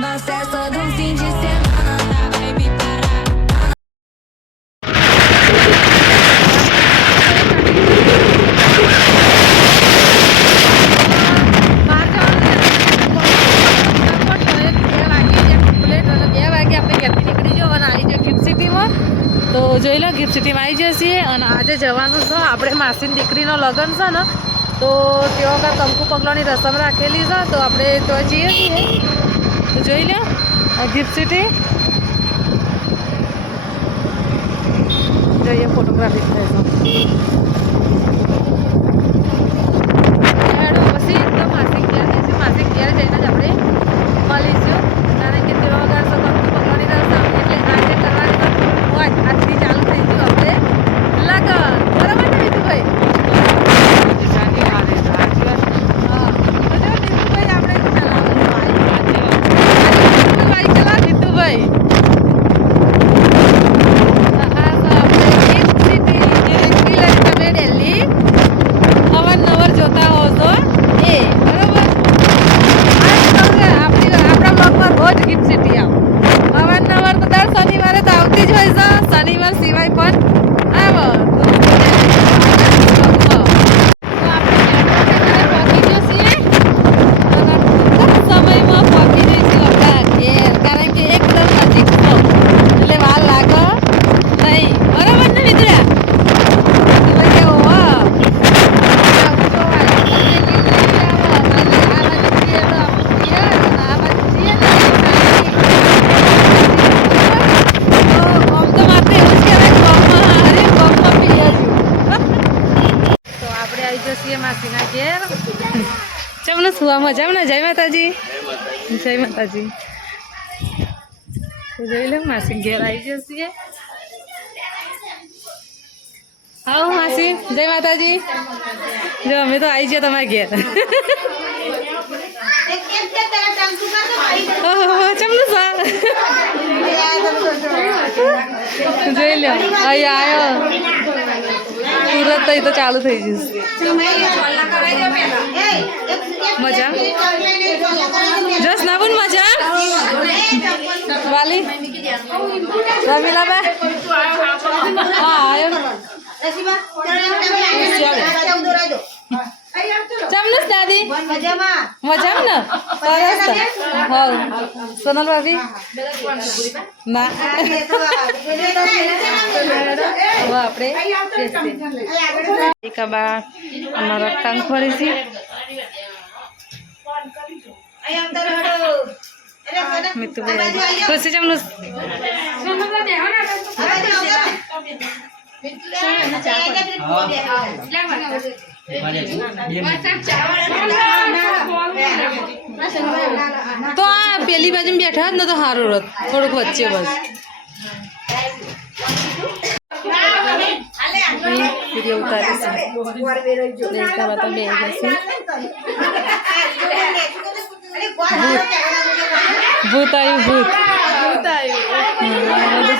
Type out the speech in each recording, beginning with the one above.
Nossa festa do fim de semana vai me parar. તો જોઈ લો gift સિટીમાં આવી જઈએ છીએ અને આજે જવાનું છે આપણે માસીની દીકરીનો લગ્ન છે ને તો તેઓ કાં કંકુ પગલાની રસમ રાખેલી છે તો આપણે તો જઈએ છીએ તો જોઈ લો ગિફ્ટ સિટી જોઈએ ફોટોગ્રાફી થાય પછી તો માસી ઘેર જઈને જ આપણે મળીશું કારણ કે તેઓ કાં કંકુ પગલાની રસમ એટલે આજે કરવાની આજથી ચાલુ થઈ ગયું આપણે લગન બરાબર ને નીતુભાઈ અવારનવાર જોતા હો છો એ બરાબર આપણા બ્લોગમાં રોજ ગિફ્ટ સિટી આવો અવારનવાર તો દર શનિવારે તો આવતી જ હોય છે શનિવાર સિવાય પણ આવો સમયમાં પહોંચી જઈશું આપણા ઘેર કારણ કે એકદમ નજીક છો એટલે વાર લાગે નહીં બરાબર ને મિત્રા માસીના ઘેર ચમને સુવા મજા ને જય માતાજી જય માતાજી જોઈ લો માસી ઘેર આવી જશે આવો માસી જય માતાજી જો અમે તો આવી ગયા તમારા ઘેર ચમનું સા જોઈ લો અહીં આવ્યો સુરત તો ચાલુ થઈ જશે મજા જસ નાબુન મજા વાલી રમીલાબા હા આવ્યો ચમનસ દાદી મજામ ને સરસ હા સોનલ ભાભી ના આપણે એકબા અમારા ટાંગ ફરી છે મિતુભાઈ ખુશી ચમનસ તો આ પેલી બાજુ બેઠા જ ને તો સારું રત થોડુંક વચ્ચે બસ વિડીયો ઉતારીશું બે ભૂત આવ્યું ભૂત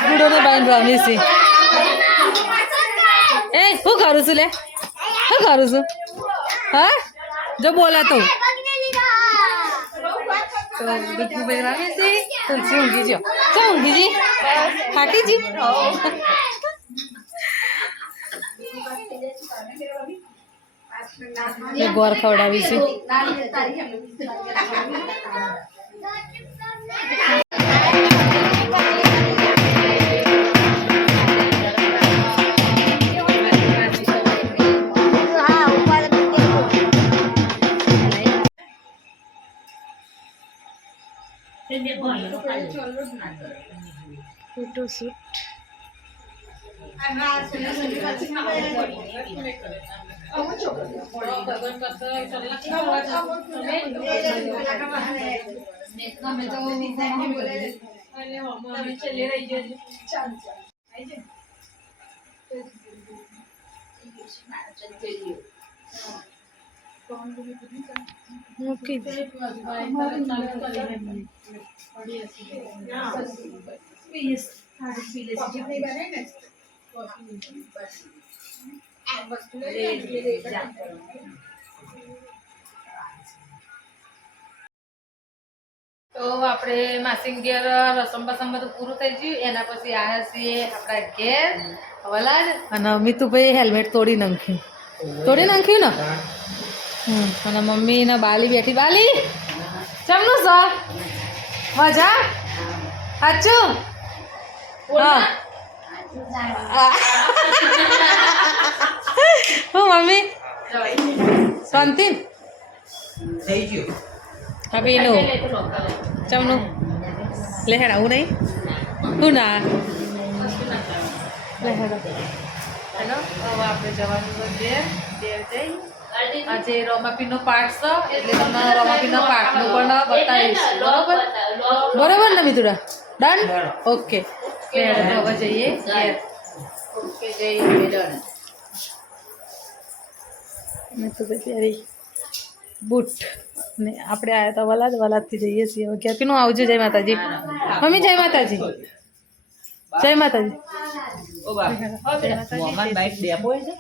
બુડો ને બાંધ રમી છે એ હું કરું છું લે શું કરું છું હા જો બોલા તો બીજુભાઈ રમે છે તુલસી ઊંઘી જો ચા ઊંઘી જી થાકી જી ગોર ખવડાવી છે ફોટોશૂટ મૂકી તો આપણે માસી ઘેર રસમ બસમ બધું પૂરું થઈ ગયું. એના પછી આવ્યા છીએ આપણા ઘેર વલાડ અને મીતુભાઈ હેલ્મેટ તોડી નાખ્યું ને. અને મમ્મી ને બાલી બેઠી. બાલી ચમનું સર મજા સાચું હા. હું મમ્મી શાંતિ થઈ ગયું. હવે એનું ચમનું લે હેડ આવું નહીં શું ના લે હેડ હેલો. હવે આપણે જવાનું તો ઘેર જઈ આજે રોમાપીનો પાઠ છે એટલે તમને રોમાપીના પાઠનું પણ બતાવીશ. બરોબર ને મિતુડા? Done okay. હવે જઈએ ઘેર. ઓકે જઈએ ડન. મિતુભાઈ ત્યારે બૂટ ને આપણે આવ્યા હતા વલાદથી જઈએ છીએ હવે ક્યાં કેનું આવજો. જય માતાજી મમ્મી. જય માતાજી. જય માતાજી. ઓ બા મોહમ્મદ બાઈક ડેપો છે.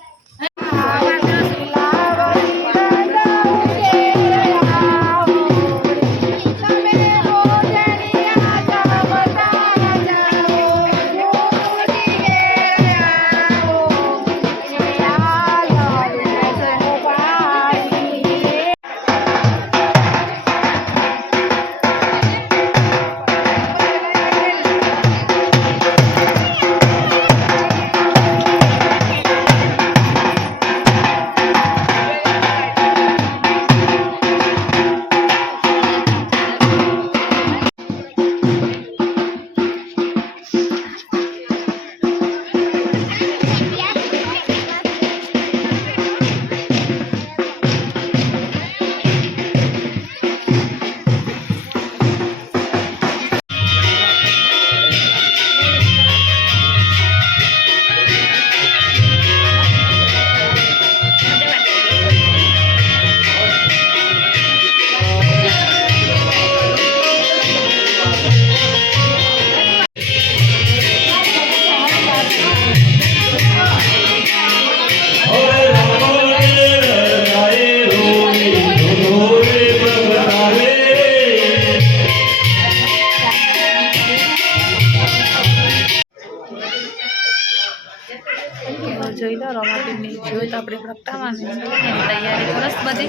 જોઈ લો રમાપીરની જોઈ તો આપણે પ્રગટાવવાની છે એની તૈયારી સરસ બધી.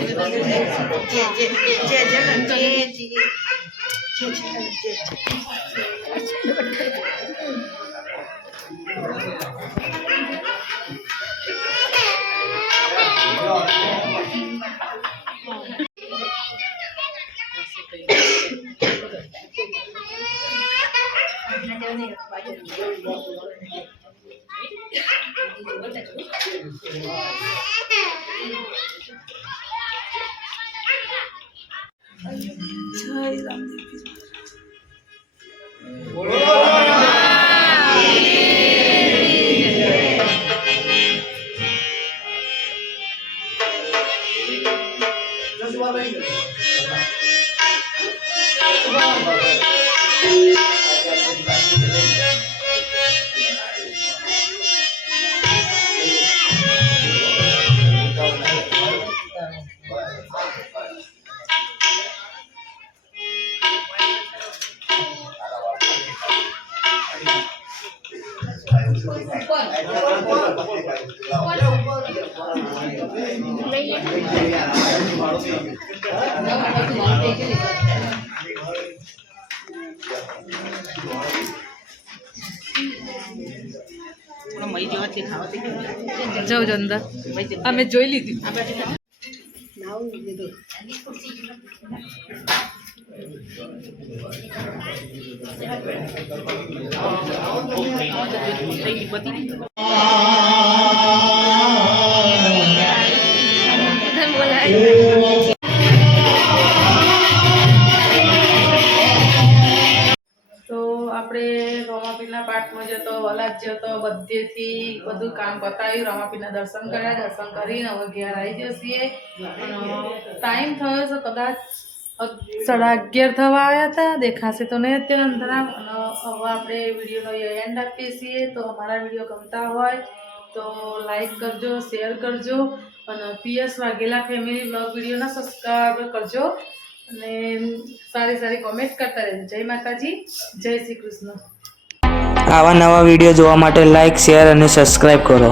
જાઉં જ અંદર અમે જોઈ લીધી. આપણે રોમાપીરના પાઠમાં જતો વલાદ જતો બધેથી બધું કામ પતાવ્યું. રોમાપીરના દર્શન કર્યા. દર્શન કરીને હવે ઘેર આવી જઈએ. ટાઈમ થયો છે કદાચ 11:30 થવા આવ્યા હતા. દેખાશે તો નહીં અત્યારે અંતરામ. હવે આપણે વિડીયોનો એન્ડ આપીએ છીએ. તો અમારા વિડીયો ગમતા હોય તો લાઈક કરજો, શેર કરજો અને PS વાઘેલા ફેમિલી બ્લોગ વિડીયોના સબસ્ક્રાઈબ કરજો. અને સારી સારી કોમેન્ટ કરતા રહેજો. જય માતાજી, જય શ્રી કૃષ્ણ. આવા નવા વિડીયો જોવા માટે લાઈક, શેર અને સબસ્ક્રાઈબ કરો.